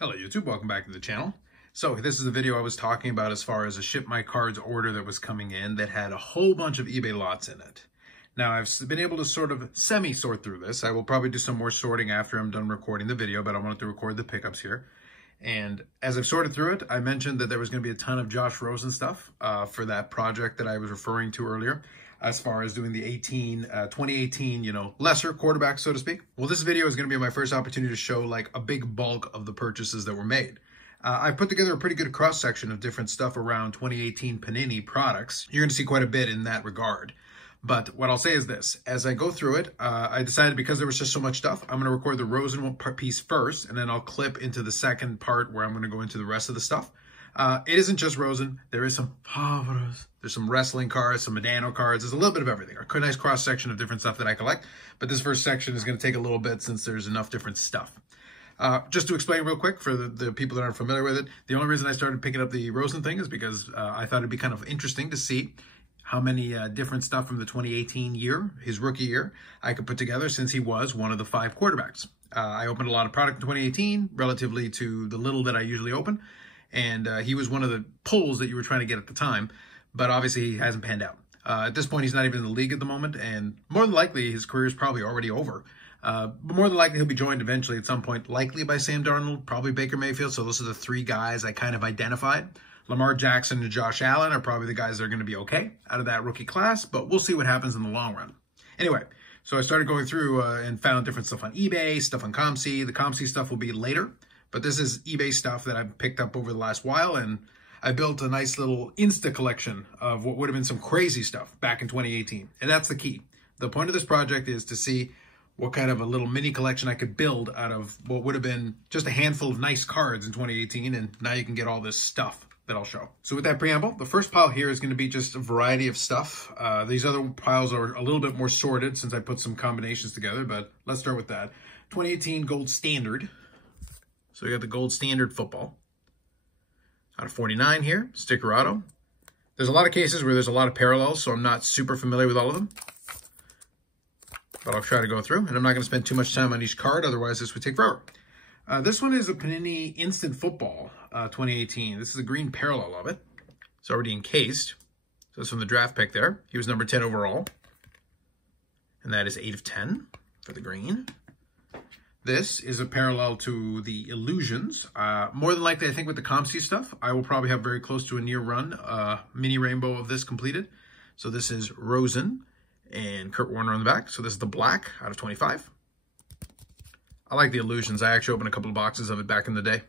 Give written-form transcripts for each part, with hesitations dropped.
Hello YouTube, welcome back to the channel. So this is the video I was talking about as far as a ShipmyCards order that was coming in that had a whole bunch of eBay lots in it. Now I've been able to sort of semi-sort through this. I will probably do some more sorting after I'm done recording the video, but I wanted to record the pickups here. And as I've sorted through it, I mentioned that there was going to be a ton of Josh Rosen stuff for that project that I was referring to earlier, as far as doing the 2018, lesser quarterback, so to speak. Well, this video is going to be my first opportunity to show like a big bulk of the purchases that were made. I've put together a pretty good cross-section of different stuff around 2018 Panini products. You're going to see quite a bit in that regard. But what I'll say is this, as I go through it, I decided because there was just so much stuff, I'm going to record the Rosen piece first, and then I'll clip into the second part where I'm going to go into the rest of the stuff. It isn't just Rosen. There is some Favres. There's some wrestling cards, some Modano cards. There's a little bit of everything. A nice cross-section of different stuff that I collect. But this first section is going to take a little bit since there's enough different stuff. Just to explain real quick for the people that aren't familiar with it, the only reason I started picking up the Rosen thing is because I thought it'd be kind of interesting to see how many different stuff from the 2018 year, his rookie year, I could put together since he was one of the 5 quarterbacks. I opened a lot of product in 2018 relatively to the little that I usually open. And he was one of the pulls that you were trying to get at the time, but obviously he hasn't panned out. At this point, he's not even in the league at the moment, and more than likely, his career is probably already over. But more than likely, he'll be joined eventually at some point, likely by Sam Darnold, probably Baker Mayfield. So those are the 3 guys I kind of identified. Lamar Jackson and Josh Allen are probably the guys that are going to be okay out of that rookie class, but we'll see what happens in the long run. Anyway, so I started going through and found different stuff on eBay, stuff on ComC. The ComC stuff will be later. But this is eBay stuff that I've picked up over the last while, and I built a nice little Insta collection of what would have been some crazy stuff back in 2018. And that's the key. The point of this project is to see what kind of a little mini collection I could build out of what would have been just a handful of nice cards in 2018, and now you can get all this stuff that I'll show. So with that preamble, the first pile here is going to be just a variety of stuff. These other piles are a little bit more sorted since I put some combinations together, but let's start with that. 2018 Gold Standard. So we got the Gold Standard football. Out of 49 here, sticker auto. There's a lot of cases where there's a lot of parallels, so I'm not super familiar with all of them. But I'll try to go through, and I'm not going to spend too much time on each card, otherwise this would take forever. This one is a Panini Instant Football 2018. This is a green parallel of it. It's already encased. So it's from the draft pick there. He was number 10 overall. And that is 8 of 10 for the green. This is a parallel to the Illusions. More than likely, I think with the ComC stuff, I will probably have very close to a near run mini rainbow of this completed. So this is Rosen and Kurt Warner on the back. So this is the black out of 25. I like the Illusions. I actually opened a couple of boxes of it back in the day.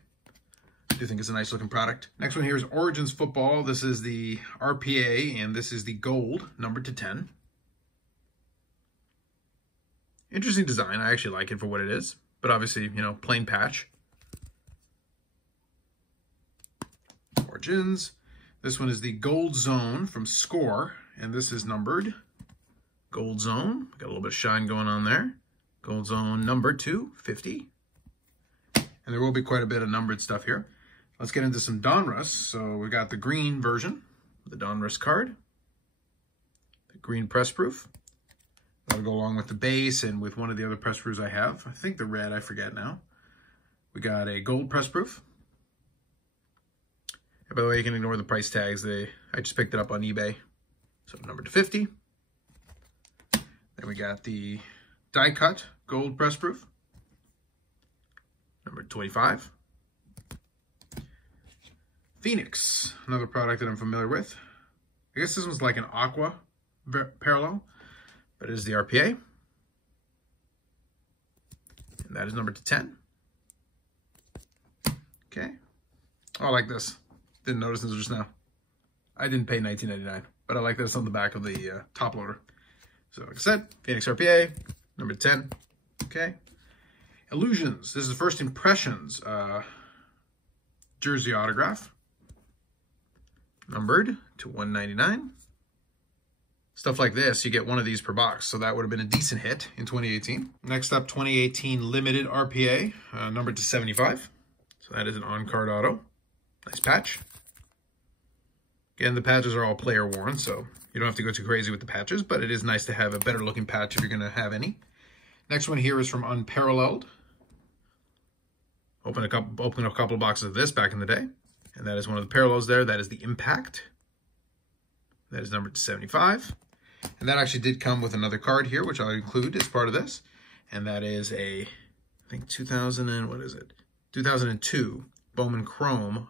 I do think it's a nice looking product. Next one here is Origins Football. This is the RPA, and this is the gold, numbered to 10. Interesting design. I actually like it for what it is. But obviously, plain patch. Origins. This one is the Gold Zone from Score. And this is numbered Gold Zone. Got a little bit of shine going on there. Gold Zone numbered to 50. And there will be quite a bit of numbered stuff here. Let's get into some Donruss. So we got the green version, the Donruss card. The green press proof. That'll go along with the base and with one of the other press proofs I have. I think the red, I forget now. We got a gold press proof. And by the way, you can ignore the price tags. I just picked it up on eBay. So numbered to 50. Then we got the die cut gold press proof. Number 25. Phoenix, another product that I'm familiar with. I guess this one's like an aqua parallel. But it is the RPA. And that is numbered to 10. Okay. Oh, I like this. Didn't notice this just now. I didn't pay $19.99, but I like this on the back of the top loader. So like I said, Phoenix RPA, number 10. Okay. Illusions. This is the First Impressions jersey autograph. Numbered to 199. Stuff like this, you get one of these per box, so that would have been a decent hit in 2018. Next up, 2018 Limited RPA, numbered to 75. So that is an on-card auto. Nice patch. Again, the patches are all player worn, so you don't have to go too crazy with the patches, but it is nice to have a better looking patch if you're going to have any. Next one here is from Unparalleled. Opened a couple of boxes of this back in the day. And that is one of the parallels there. That is the Impact. That is numbered to 75. And that actually did come with another card here, which I'll include as part of this. And that is a, I think 2002 Bowman Chrome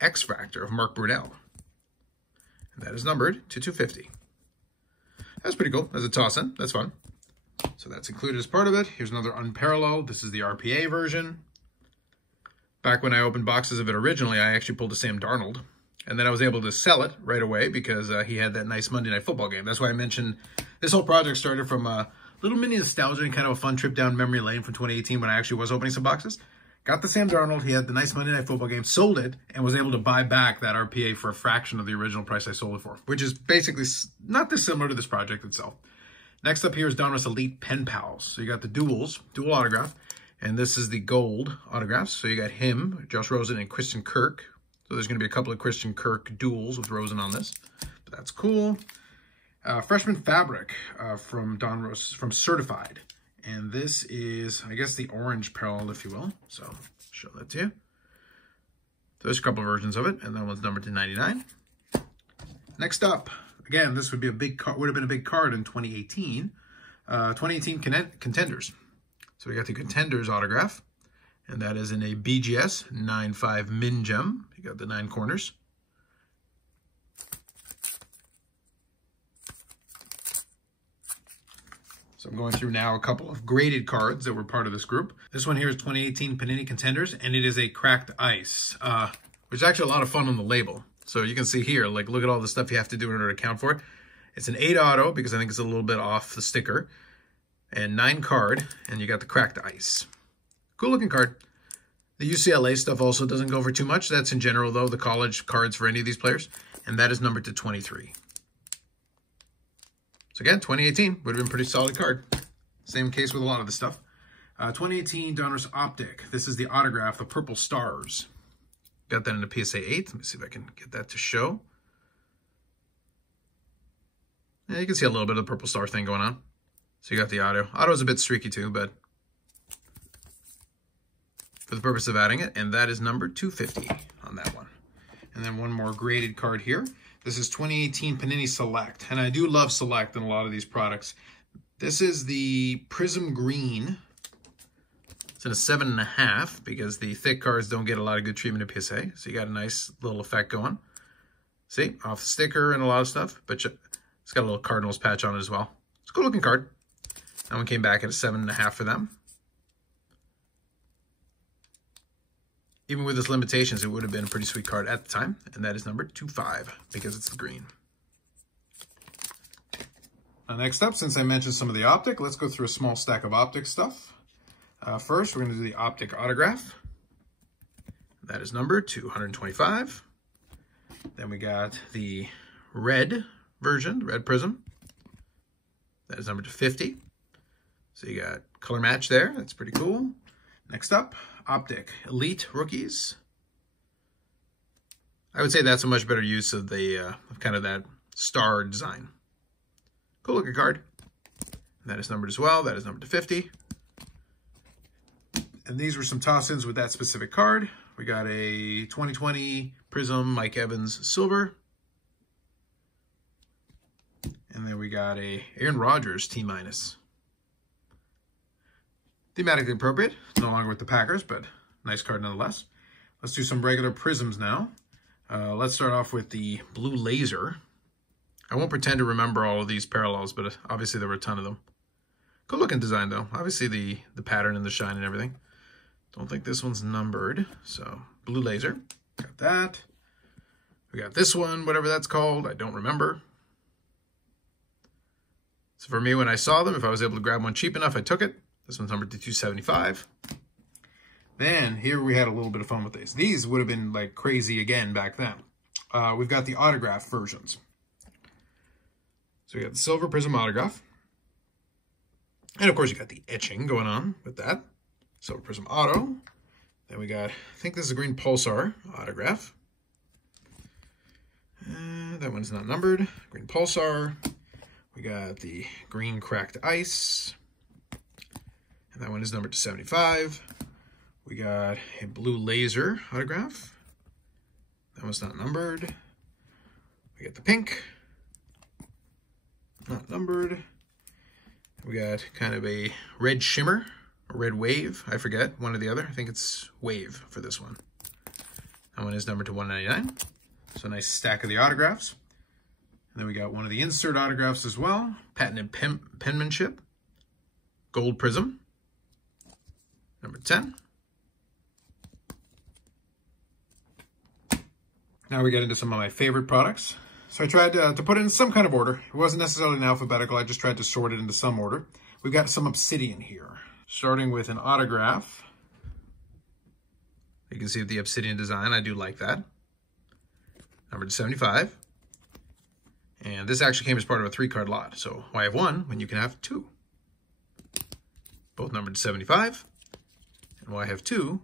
X Factor of Mark Brunell. And that is numbered to 250. That's pretty cool. As a toss-in, that's fun. So that's included as part of it. Here's another unparalleled. This is the RPA version. Back when I opened boxes of it originally, I actually pulled a Sam Darnold. And then I was able to sell it right away because he had that nice Monday Night Football game. That's why I mentioned this whole project started from a little mini nostalgia and kind of a fun trip down memory lane from 2018 when I actually was opening some boxes. Got the Sam Darnold. He had the nice Monday Night Football game, sold it, and was able to buy back that RPA for a fraction of the original price I sold it for, which is basically not dissimilar to this project itself. Next up here is Donruss Elite Pen Pals. So you got the dual autograph, and this is the gold autographs. So you got him, Josh Rosen, and Christian Kirk. So there's going to be a couple of Christian Kirk duels with Rosen on this, but that's cool. Freshman Fabric from Donruss, from Certified. And this is, I guess, the orange parallel, if you will. So I'll show that to you. So there's a couple of versions of it, and that one's numbered to 99. Next up, again, this would be a big card, would have been a big card in 2018. 2018 Contenders. So we got the Contenders autograph, and that is in a BGS 9.5 Min Gem. You got the 9 corners. So I'm going through now a couple of graded cards that were part of this group. This one here is 2018 Panini Contenders, and it is a cracked ice, which is actually a lot of fun on the label. So you can see here, like, look at all the stuff you have to do in order to account for it. It's an 8 auto, because I think it's a little bit off the sticker, and 9 card, and you got the cracked ice. Cool looking card. The UCLA stuff also doesn't go for too much. That's in general, though, the college cards for any of these players, and that is numbered to 23. So again, 2018 would have been a pretty solid card. Same case with a lot of the stuff. 2018 Donruss Optic. This is the autograph, the Purple Stars. Got that in a PSA 8. Let me see if I can get that to show. Yeah, you can see a little bit of the Purple Star thing going on. So you got the auto. Auto is a bit streaky too, but for the purpose of adding it, and that is number 250 on that one. And then one more graded card here. This is 2018 Panini Select, and I do love Select in a lot of these products. This is the Prism Green. It's in a 7.5 because the thick cards don't get a lot of good treatment in PSA, so you got a nice little effect going. See, off the sticker and a lot of stuff, but it's got a little Cardinals patch on it as well. It's a cool looking card. That one came back at a 7.5 for them. Even with its limitations, it would have been a pretty sweet card at the time, and that is number 25 because it's the green. Now next up, since I mentioned some of the Optic, let's go through a small stack of Optic stuff. First, we're going to do the Optic autograph. That is numbered to 125. Then we got the red version, the red Prism. That is numbered to 50. So you got color match there. That's pretty cool. Next up, Optic Elite Rookies. I would say that's a much better use of the kind of that star design. Cool looking card. And that is numbered as well. That is numbered to 50. And these were some toss-ins with that specific card. We got a 2020 Prism Mike Evans Silver. And then we got a Aaron Rodgers T-. Thematically appropriate. No longer with the Packers, but nice card nonetheless. Let's do some regular Prisms now. Let's start off with the Blue Laser. I won't pretend to remember all of these parallels, but obviously there were a ton of them. Good looking design though. Obviously the pattern and the shine and everything. Don't think this one's numbered. So Blue Laser. Got that. We got this one, whatever that's called. I don't remember. So for me, when I saw them, if I was able to grab one cheap enough, I took it. This one's numbered to 275. Then here we had a little bit of fun with these. These would have been like crazy again back then. We've got the autograph versions. So we got the Silver Prism autograph. And of course you got the etching going on with that. Silver Prism auto. Then we got, I think this is a Green Pulsar autograph. That one's not numbered. Green Pulsar. We got the Green Cracked Ice. And that one is numbered to 75. We got a blue laser autograph. That one's not numbered. We got the pink. Not numbered. We got kind of a red shimmer, or red wave. I forget, one or the other. I think it's wave for this one. That one is numbered to 199. So a nice stack of the autographs. And then we got one of the insert autographs as well. Patented penmanship. Gold prism. Number 10. Now we get into some of my favorite products. So I tried to put it in some kind of order. It wasn't necessarily in alphabetical. I just tried to sort it into some order. We've got some obsidian here. Starting with an autograph. You can see the obsidian design. I do like that. Numbered to 75. And this actually came as part of a 3-card lot. So why have 1 when you can have 2? Both numbered to 75. And why have 2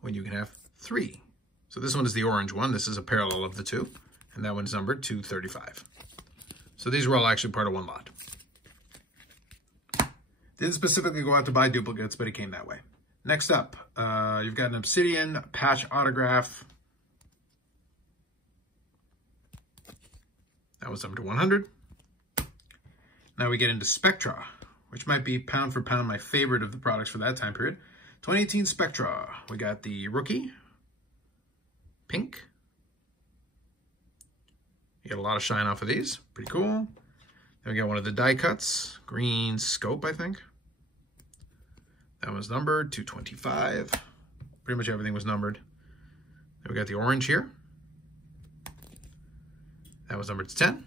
when you can have 3? So this one is the orange one. This is a parallel of the 2. And that one's numbered to 35. So these were all actually part of one lot. Didn't specifically go out to buy duplicates, but it came that way. Next up, you've got an obsidian patch autograph. That was numbered to 100. Now we get into Spectra, which might be pound for pound my favorite of the products for that time period. 2018 Spectra. We got the rookie. Pink. You get a lot of shine off of these. Pretty cool. Then we got one of the die cuts. Green scope, I think. That was numbered to 25. Pretty much everything was numbered. Then we got the orange here. That was numbered to 10.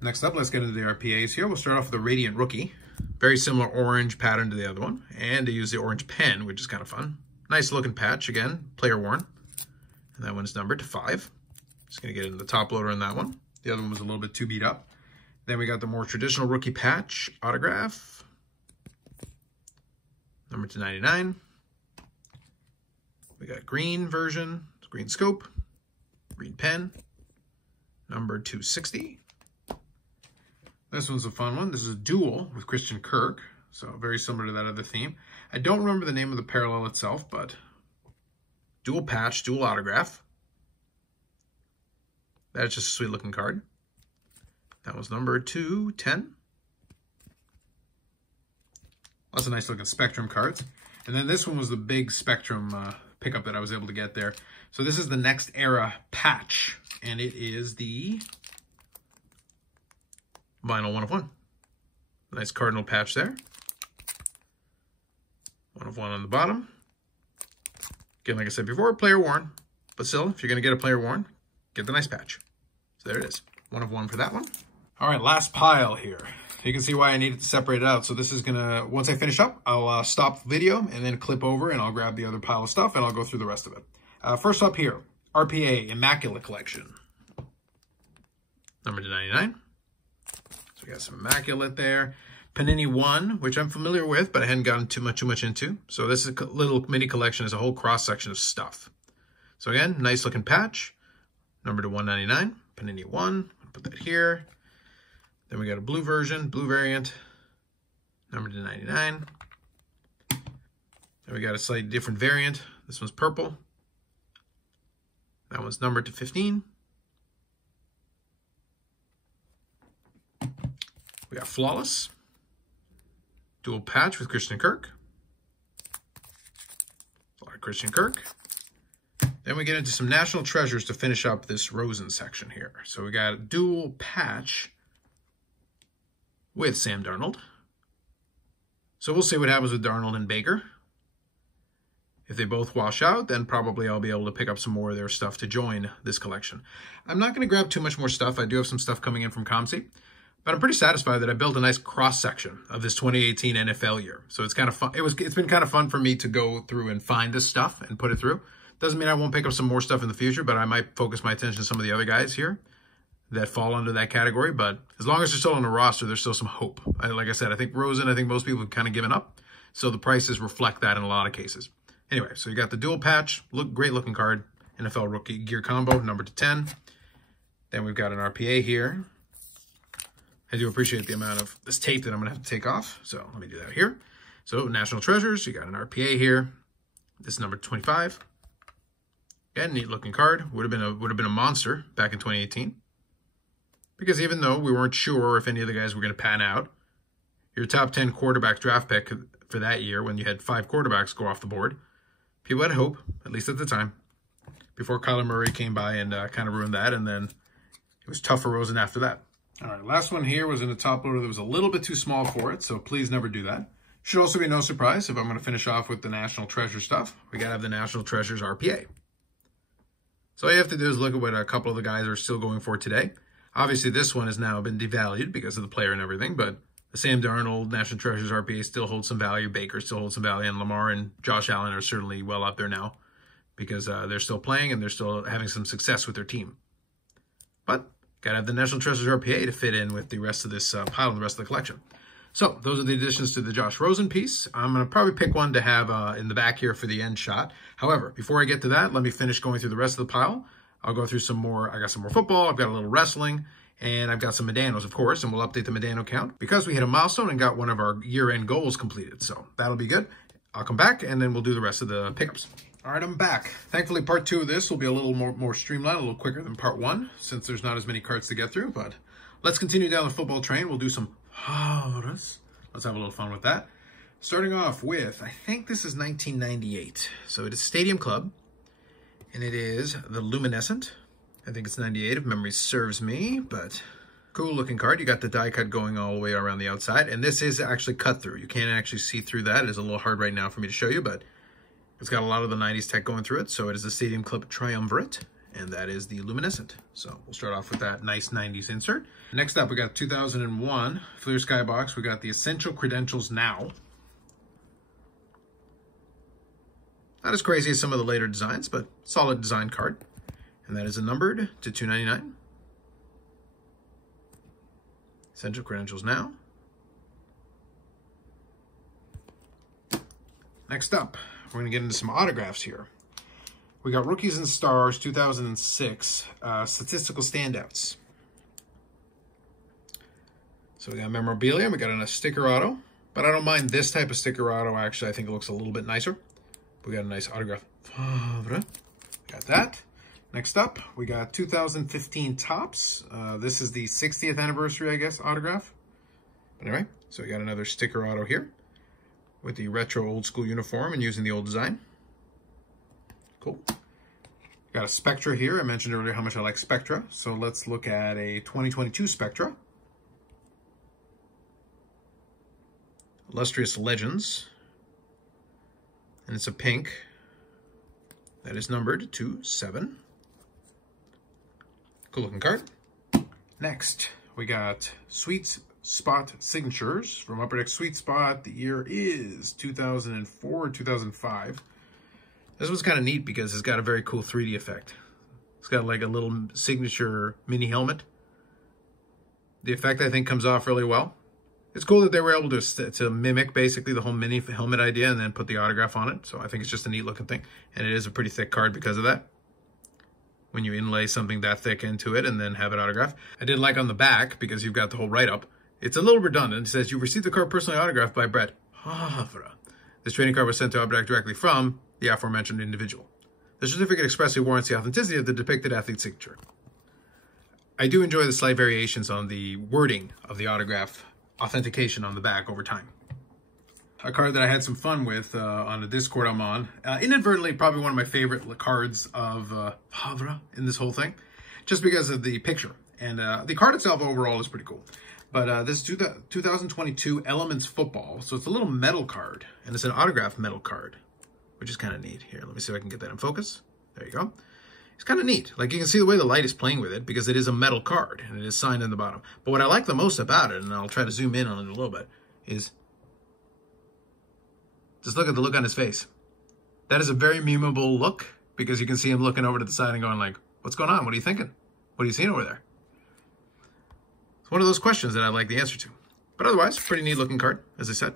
Next up, let's get into the RPAs here. We'll start off with the Radiant Rookie. Very similar orange pattern to the other one. And they use the orange pen, which is kind of fun. Nice looking patch, again, player worn. And that one's numbered to 5. Just going to get into the top loader on that one. The other one was a little bit too beat up. Then we got the more traditional rookie patch autograph. Numbered to 99. We got green version, green scope, green pen, numbered to 60. This one's a fun one. This is a duel with Christian Kirk. So very similar to that other theme. I don't remember the name of the parallel itself, but dual patch, dual autograph. That's just a sweet looking card. That was numbered to 10. Lots of nice looking Spectrum cards. And then this one was the big Spectrum pickup that I was able to get there. So this is the Next Era patch. And it is the vinyl 1 of 1. Nice cardinal patch there. 1 of 1 on the bottom. Again, like I said before, player worn. But still, if you're going to get a player worn, get the nice patch. So there it is. 1 of 1 for that one. All right, last pile here. You can see why I needed to separate it out. So this is gonna, once I finish up, I'll stop the video and then clip over and I'll grab the other pile of stuff and I'll go through the rest of it. First up here, RPA Immaculate Collection. Numbered to 99. So we got some Immaculate there. Panini 1, which I'm familiar with, but I hadn't gotten too much into. So this is a little mini collection. Is a whole cross section of stuff. So again, nice looking patch. Numbered to 199. Panini 1. I'll put that here. Then we got a blue version, blue variant, numbered to 99. Then we got a slightly different variant. This one's purple. That one's numbered to 15. We got Flawless, dual patch with Christian Kirk. A lot of Christian Kirk. Then we get into some National Treasures to finish up this Rosen section here. So we got a dual patch with Sam Darnold. So we'll see what happens with Darnold and Baker. If they both wash out, then probably I'll be able to pick up some more of their stuff to join this collection. I'm not going to grab too much more stuff. I do have some stuff coming in from ComC, but I'm pretty satisfied that I built a nice cross-section of this 2018 NFL year. So it's kind of fun. It's been kind of fun for me to go through and find this stuff and put it through. Doesn't mean I won't pick up some more stuff in the future, but I might focus my attention on some of the other guys here that fall under that category. But as long as they're still on the roster, there's still some hope. Like I said, I think Rosen, I think most people have kind of given up. So the prices reflect that in a lot of cases. Anyway, so you got the dual patch, great looking card, NFL rookie gear combo, numbered to 10. Then we've got an RPA here. I do appreciate the amount of this tape that I'm going to have to take off. So let me do that here. So National Treasures, you got an RPA here. This is number 25. Again, neat looking card. Would have been a monster back in 2018. Because even though we weren't sure if any of the guys were going to pan out, your top 10 quarterback draft pick for that year, when you had 5 quarterbacks go off the board, people had hope, at least at the time, before Kyler Murray came by and kind of ruined that, and then it was tough for Rosen after that. All right, last one here was in a top loader that was a little bit too small for it, so please never do that. Should also be no surprise if I'm going to finish off with the National Treasure stuff. We got to have the National Treasures RPA. So all you have to do is look at what a couple of the guys are still going for today. Obviously, this one has now been devalued because of the player and everything, but the Sam Darnold National Treasures RPA still holds some value. Baker still holds some value, and Lamar and Josh Allen are certainly well up there now because they're still playing and they're still having some success with their team. But got to have the National Treasures RPA to fit in with the rest of this pile and the rest of the collection. So those are the additions to the Josh Rosen piece. I'm going to probably pick one to have in the back here for the end shot. However, before I get to that, let me finish going through the rest of the pile. I'll go through some more. I got some more football. I've got a little wrestling. And I've got some Modanos, of course, and we'll update the Modano count because we hit a milestone and got one of our year-end goals completed. So that'll be good. I'll come back, and then we'll do the rest of the pickups. All right, I'm back. Thankfully, part 2 of this will be a little more streamlined, a little quicker than part 1, since there's not as many cards to get through. But let's continue down the football train. We'll do some Let's have a little fun with that. Starting off with, I think this is 1998. So it is Stadium Club, and it is the Luminescent. I think it's 98 if memory serves me, but cool looking card. You got the die cut going all the way around the outside, and this is actually cut through. You can't actually see through that. It is a little hard right now for me to show you, but it's got a lot of the 90s tech going through it. So it is the Stadium Club Triumvirate, and that is the Luminescent. So we'll start off with that nice 90s insert. Next up, we got 2001 Fleer Skybox. We got the Essential Credentials Now. Not as crazy as some of the later designs, but solid design card. And that is a numbered to 299. Essential Credentials Now. Next up, we're going to get into some autographs here. We got Rookies and Stars 2006 Statistical Standouts. So we got memorabilia, we got a sticker auto, but I don't mind this type of sticker auto. Actually, I think it looks a little bit nicer. We got a nice autograph. Got that. Next up, we got 2015 Topps. This is the 60th anniversary, I guess, autograph. But anyway, so we got another sticker auto here with the retro old school uniform and using the old design. Cool. Got a Spectra here. I mentioned earlier how much I like Spectra. So let's look at a 2022 Spectra. Illustrious Legends. And it's a pink. That is numbered to 7. Cool looking card. Next, we got Sweet Spot Signatures from Upper Deck Sweet Spot. The year is 2004 or 2005. This one's kind of neat because it's got a very cool 3D effect. It's got like a little signature mini helmet. The effect, I think, comes off really well. It's cool that they were able to mimic basically the whole mini helmet idea and then put the autograph on it. So I think it's just a neat looking thing. And it is a pretty thick card because of that. When you inlay something that thick into it and then have it autographed. I did like on the back, because you've got the whole write-up, it's a little redundant. It says, you received the card personally autographed by Brett Havre. This trading card was sent to Upper Deck directly from the aforementioned individual. The certificate expressly warrants the authenticity of the depicted athlete's signature. I do enjoy the slight variations on the wording of the autograph authentication on the back over time. A card that I had some fun with on the Discord I'm on. Inadvertently, probably one of my favorite cards of Havre in this whole thing, just because of the picture. And the card itself overall is pretty cool. But this is 2022 Elements Football. So it's a little metal card, and it's an autographed metal card, which is kind of neat. Here, let me see if I can get that in focus. There you go. It's kind of neat. Like, you can see the way the light is playing with it because it is a metal card, and it is signed in the bottom. But what I like the most about it, and I'll try to zoom in on it a little bit, is just look at the look on his face. That is a very memeable look because you can see him looking over to the side and going like, what's going on? What are you thinking? What are you seeing over there? It's one of those questions that I like the answer to. But otherwise, pretty neat looking card, as I said.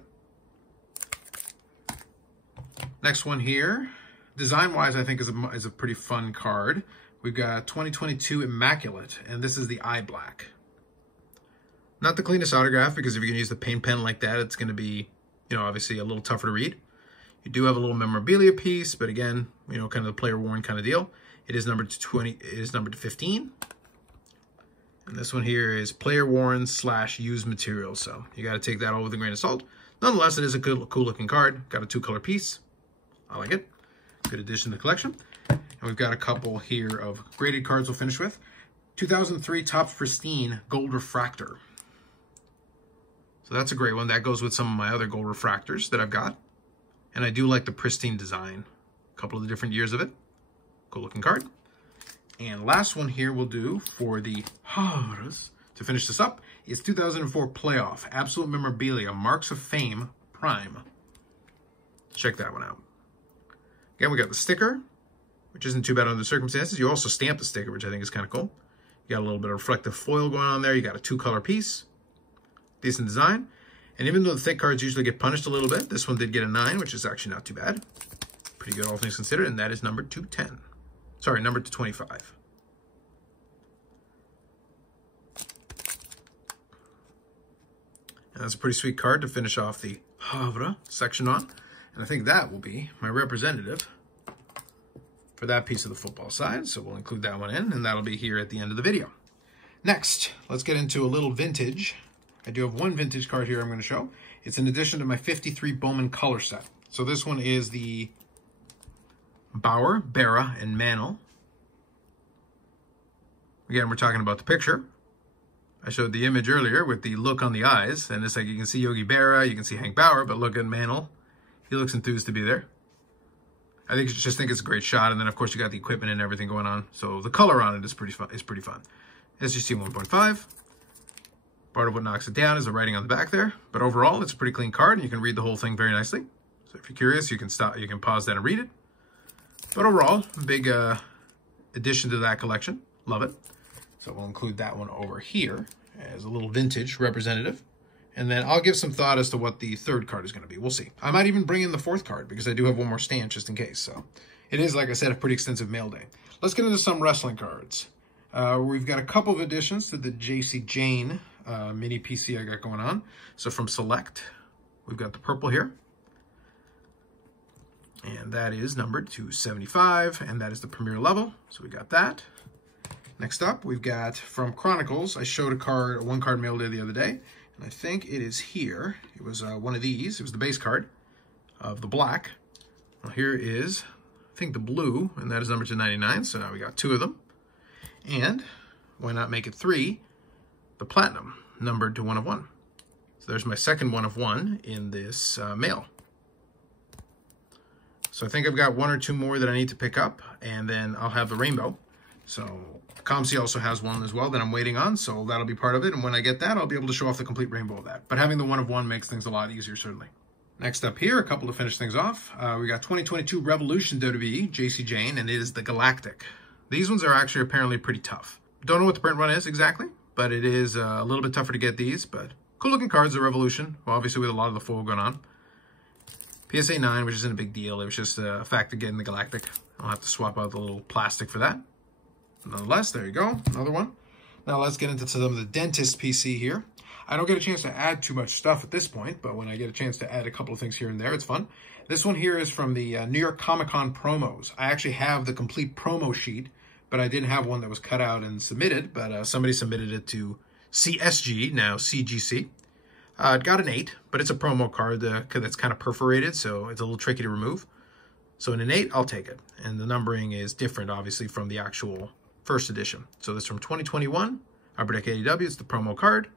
Next one here. Design-wise, I think is a pretty fun card. We've got 2022 Immaculate, and this is the eye black. Not the cleanest autograph, because if you can use the paint pen like that, it's going to be, you know, obviously a little tougher to read. You do have a little memorabilia piece, but again, you know, kind of the player worn kind of deal. It is numbered to 20, it is numbered to 15. And this one here is player worn / used material. So you got to take that all with a grain of salt. Nonetheless, it is a good, cool looking card. Got a 2-color piece. I like it. Good addition to the collection. And we've got a couple here of graded cards we'll finish with. 2003 Topps Pristine Gold Refractor. So that's a great one. That goes with some of my other gold refractors that I've got. And I do like the pristine design. A couple of the different years of it. Cool looking card. And last one here we'll do for the Havres to finish this up is 2004 Playoff Absolute Memorabilia Marks of Fame Prime. Check that one out. Again, we got the sticker, which isn't too bad under the circumstances. You also stamp the sticker, which I think is kind of cool. You got a little bit of reflective foil going on there. You got a 2-color piece. Decent design. And even though the thick cards usually get punished a little bit, this one did get a 9, which is actually not too bad. Pretty good all things considered, and that is numbered to 10. Sorry, numbered to 25. And that's a pretty sweet card to finish off the Havre section on. And I think that will be my representative for that piece of the football side. So we'll include that one in, and that'll be here at the end of the video. Next, let's get into a little vintage. I do have one vintage card here I'm going to show. It's in addition to my 53 Bowman color set. So this one is the Bauer, Berra, and Mantle. Again, we're talking about the picture. I showed the image earlier with the look on the eyes, and it's like you can see Yogi Berra, you can see Hank Bauer, but look at Mantle. He looks enthused to be there. I just think it's a great shot, and then of course you got the equipment and everything going on. So the color on it is pretty fun. SGC 1.5. Part of what knocks it down is the writing on the back there, but overall it's a pretty clean card, and you can read the whole thing very nicely. So if you're curious, you can stop, you can pause that and read it. But overall, big addition to that collection. Love it. So we'll include that one over here as a little vintage representative. And then I'll give some thought as to what the third card is going to be. We'll see. I might even bring in the fourth card because I do have one more stand just in case. So it is, like I said, a pretty extensive mail day. Let's get into some wrestling cards. We've got a couple of additions to the JC Jane mini PC I got going on. So from Select, we've got the purple here. And that is numbered to 75, and that is the premier level. So we got that. Next up, we've got from Chronicles. I showed one card mail day the other day, and I think it is here. It was one of these. It was the base card of the black. Well, here is, I think, the blue, and that is numbered to 99. So now we got 2 of them. And why not make it 3? The platinum, numbered to 1 of 1. So there's my second 1 of 1 in this mail. So I think I've got 1 or 2 more that I need to pick up, and then I'll have the rainbow. So ComC also has one as well that I'm waiting on, so that'll be part of it. And when I get that, I'll be able to show off the complete rainbow of that. But having the 1 of 1 makes things a lot easier, certainly. Next up here, a couple to finish things off. We got 2022 Revolution WWE, JC Jane, and it is the Galactic. These ones are actually apparently pretty tough. Don't know what the print run is exactly, but it is a little bit tougher to get these. But cool looking cards, the Revolution. Well, obviously with a lot of the foil going on. PSA 9, which isn't a big deal. It was just a fact of getting the Galactic. I'll have to swap out the little plastic for that. Nonetheless, there you go. Another one. Now let's get into some of the Dentist PC here. I don't get a chance to add too much stuff at this point, but when I get a chance to add a couple of things here and there, it's fun. This one here is from the New York Comic Con promos. I actually have the complete promo sheet, but I didn't have one that was cut out and submitted, but somebody submitted it to CSG, now CGC. It got an 8, but it's a promo card that's kind of perforated, so it's a little tricky to remove. So in an 8, I'll take it. And the numbering is different, obviously, from the actual first edition. So this is from 2021, Upper Deck AEW. It's the promo card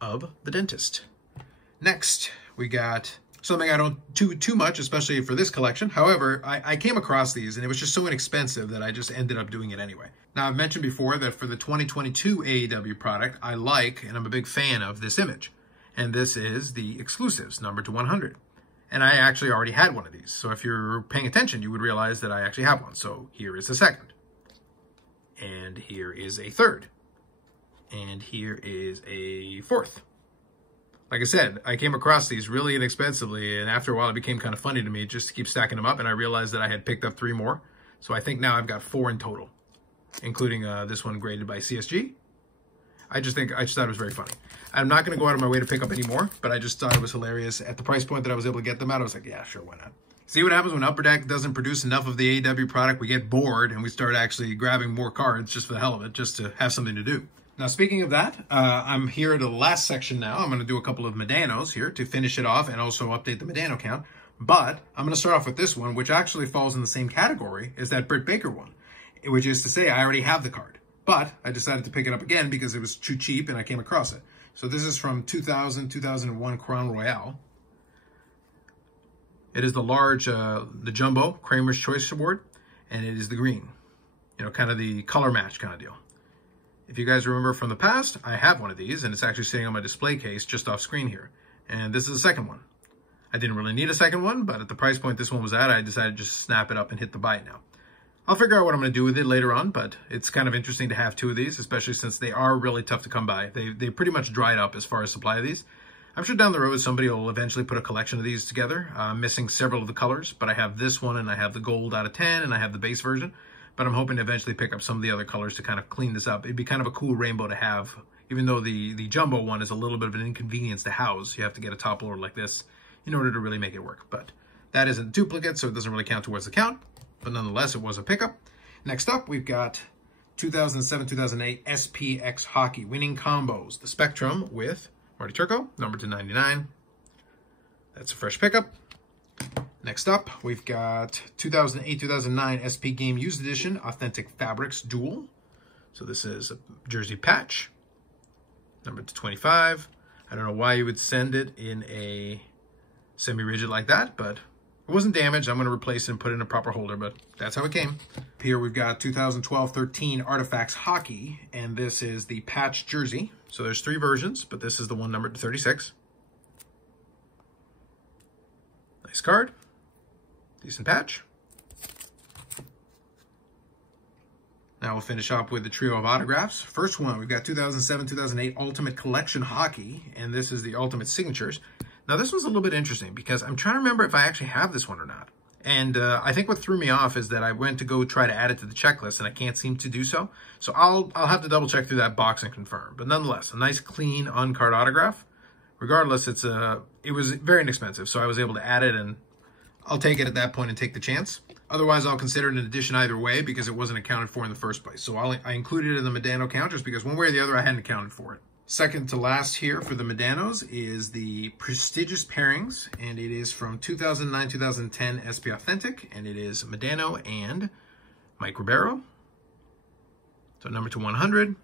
of the Dentist. Next, we got something I don't do too much, especially for this collection. However, I came across these, and it was just so inexpensive that I just ended up doing it anyway. Now, I've mentioned before that for the 2022 AEW product, I like, and I'm a big fan of this image. And this is the exclusives, numbered to 100. And I actually already had one of these. So if you're paying attention, you would realize that I actually have one. So here is a second. And here is a third. And here is a fourth. Like I said, I came across these really inexpensively, and after a while it became kind of funny to me just to keep stacking them up, and I realized that I had picked up 3 more. So I think now I've got 4 in total, including this one graded by CSG. I just thought it was very funny. I'm not going to go out of my way to pick up any more, but I just thought it was hilarious. At the price point that I was able to get them at, I was like, yeah, sure, why not? See what happens when Upper Deck doesn't produce enough of the AEW product? We get bored and we start actually grabbing more cards just for the hell of it, just to have something to do. Now, speaking of that, I'm here at the last section now. I'm going to do a couple of Modanos here to finish it off and also update the Modano count. But I'm going to start off with this one, which actually falls in the same category as that Britt Baker one, which is to say I already have the card. But I decided to pick it up again because it was too cheap and I came across it. So this is from 2001 Crown Royale. It is the large, the Jumbo Kramer's Choice Award, and it is the green. You know, kind of the color match kind of deal. If you guys remember from the past, I have one of these, and it's actually sitting on my display case just off screen here. And this is the second one. I didn't really need a second one, but at the price point this one was at, I decided to just snap it up and hit the buy it now. I'll figure out what I'm going to do with it later on, but it's kind of interesting to have two of these, especially since they are really tough to come by. They pretty much dried up as far as supply of these. I'm sure down the road somebody will eventually put a collection of these together. I'm missing several of the colors, but I have this one and I have the gold out of 10 and I have the base version. But I'm hoping to eventually pick up some of the other colors to kind of clean this up. It'd be kind of a cool rainbow to have, even though the Jumbo one is a little bit of an inconvenience to house. You have to get a top loader like this in order to really make it work. But that is a duplicate, so it doesn't really count towards the count. But nonetheless, it was a pickup. Next up, we've got 2007-2008 SPX Hockey Winning Combos. The Spectrum with Marty Turco, number 299. That's a fresh pickup. Next up, we've got 2008-2009 SP Game Used Edition Authentic Fabrics Dual. So this is a jersey patch, number 225. I don't know why you would send it in a semi-rigid like that, but it wasn't damaged. I'm going to replace it and put it in a proper holder, but that's how it came. Here we've got 2012-13 Artifacts Hockey, and this is the patch jersey. So there's three versions, but this is the one numbered to 36. Nice card. Decent patch. Now we'll finish up with the trio of autographs. First one, we've got 2007-2008 Ultimate Collection Hockey, and this is the Ultimate Signatures. Now this one's a little bit interesting because I'm trying to remember if I actually have this one or not. And I think what threw me off is that I went to go try to add it to the checklist and I can't seem to do so. So I'll have to double check through that box and confirm. But nonetheless, a nice clean on-card autograph. Regardless, it was very inexpensive, so I was able to add it, and I'll take it at that point and take the chance. Otherwise, I'll consider it an addition either way because it wasn't accounted for in the first place. So I included it in the Modano count just because one way or the other I hadn't accounted for it. Second to last here for the Modanos is the Prestigious Pairings, and it is from 2009-2010 SP Authentic, and it is Modano and Mike Ribeiro. So number to 100.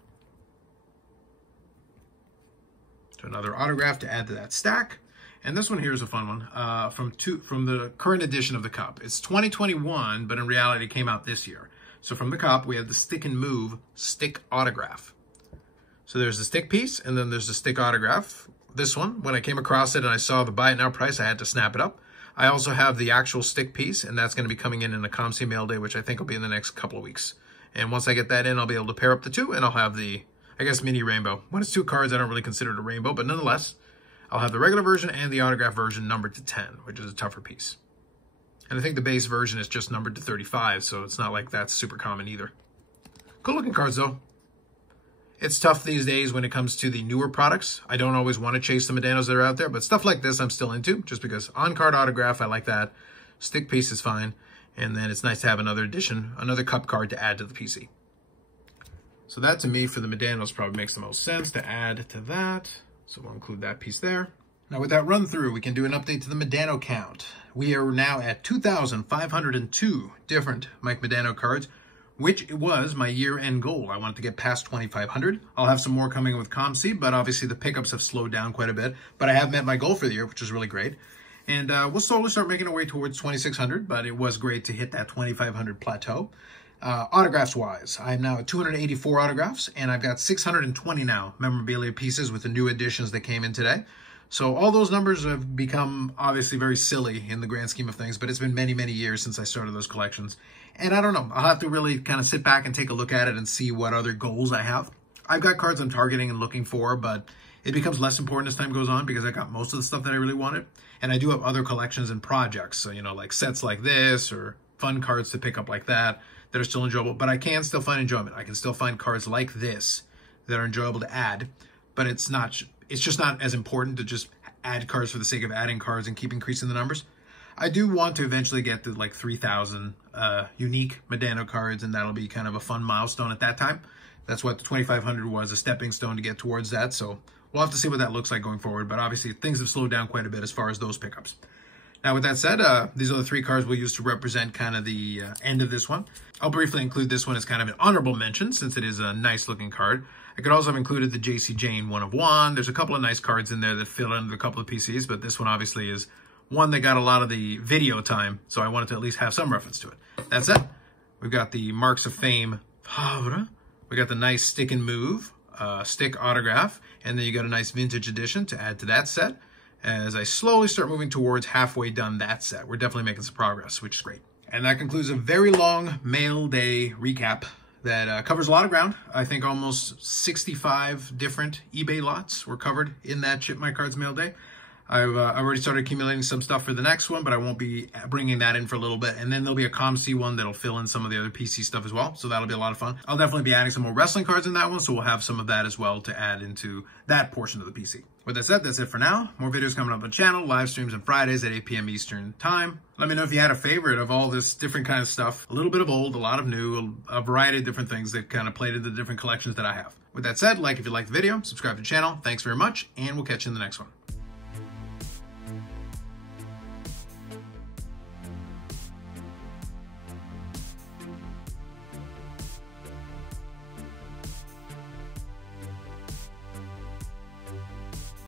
So another autograph to add to that stack. And this one here is a fun one from the current edition of the Cup. It's 2021, but in reality it came out this year. So from the Cup, we have the Stick and Move Stick Autograph. So there's the stick piece, and then there's the stick autograph. This one, when I came across it and I saw the buy it now price, I had to snap it up. I also have the actual stick piece, and that's going to be coming in a ComC mail day, which I think will be in the next couple of weeks. And once I get that in, I'll be able to pair up the two, and I'll have the, I guess, mini rainbow. When it's two cards, I don't really consider it a rainbow, but nonetheless, I'll have the regular version and the autograph version numbered to 10, which is a tougher piece. And I think the base version is just numbered to 35, so it's not like that's super common either. Cool looking cards, though. It's tough these days when it comes to the newer products. I don't always want to chase the Modanos that are out there, but stuff like this I'm still into, just because on-card autograph, I like that. Stick piece is fine. And then it's nice to have another edition, another Cup card to add to the PC. So that, to me, for the Modanos, probably makes the most sense to add to that. So we'll include that piece there. Now, with that run through, we can do an update to the Modano count. We are now at 2,502 different Mike Modano cards, which was my year-end goal. I wanted to get past 2,500. I'll have some more coming with ComC, but obviously the pickups have slowed down quite a bit. But I have met my goal for the year, which is really great. And we'll slowly start making our way towards 2,600, but it was great to hit that 2,500 plateau. Autographs-wise, I'm now at 284 autographs, and I've got 620 now memorabilia pieces with the new additions that came in today. So all those numbers have become obviously very silly in the grand scheme of things, but it's been many, many years since I started those collections. And I don't know, I'll have to really kind of sit back and take a look at it and see what other goals I have. I've got cards I'm targeting and looking for, but it becomes less important as time goes on because I got most of the stuff that I really wanted. And I do have other collections and projects, so, you know, like sets like this or fun cards to pick up like that are still enjoyable. But I can still find enjoyment. I can still find cards like this that are enjoyable to add, but it's just not as important to just add cards for the sake of adding cards and keep increasing the numbers. I do want to eventually get to like 3,000 unique Modano cards, and that'll be kind of a fun milestone at that time. That's what the 2,500 was, a stepping stone to get towards that. So we'll have to see what that looks like going forward. But obviously things have slowed down quite a bit as far as those pickups. Now, with that said, these are the 3 cards we'll use to represent kind of the end of this one. I'll briefly include this one as kind of an honorable mention since it is a nice looking card. I could also have included the JC Jane 1 of 1. There's a couple of nice cards in there that fit under a couple of PCs, but this one obviously is one that got a lot of the video time, so I wanted to at least have some reference to it. That's it. We've got the Marks of Fame Havre. We got the nice stick and move, stick autograph, and then you got a nice vintage edition to add to that set. As I slowly start moving towards halfway done that set, we're definitely making some progress, which is great. And that concludes a very long mail day recap that covers a lot of ground. I think almost 65 different eBay lots were covered in that ShipmyCards mail day. I've already started accumulating some stuff for the next one, but I won't be bringing that in for a little bit. And then there'll be a ComC one that'll fill in some of the other PC stuff as well. So that'll be a lot of fun. I'll definitely be adding some more wrestling cards in that one. So we'll have some of that as well to add into that portion of the PC. With that said, that's it for now. More videos coming up on the channel, live streams on Fridays at 8 p.m. Eastern time. Let me know if you had a favorite of all this different kind of stuff. A little bit of old, a lot of new, a variety of different things that kind of played into the different collections that I have. With that said, like if you liked the video, subscribe to the channel. Thanks very much, and we'll catch you in the next one.